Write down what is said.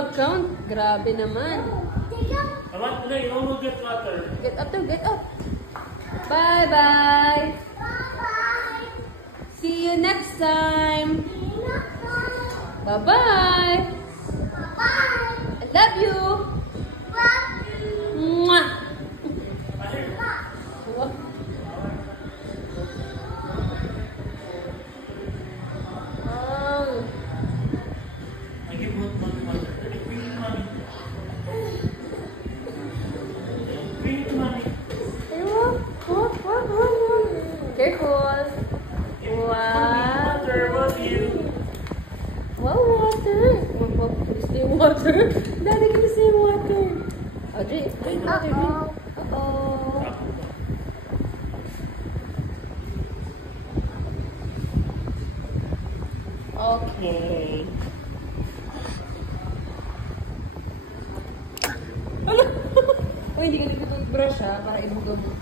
mag-count. Grabe naman. You will get water. Get up there, get up. Bye-bye. Bye-bye. See you next time. Bye-bye. Bye. I love you. Love you. Mwah. I give one water. Bring it, mommy. Bring it, mommy. Careful. Wow. Water, love you. Wow, water. Gusto yung water. Daddy, gusto yung water. Audrey, drink water. Uh-oh. Okay. Uy, hindi ka nagtututbrush ha, para inugaw mo.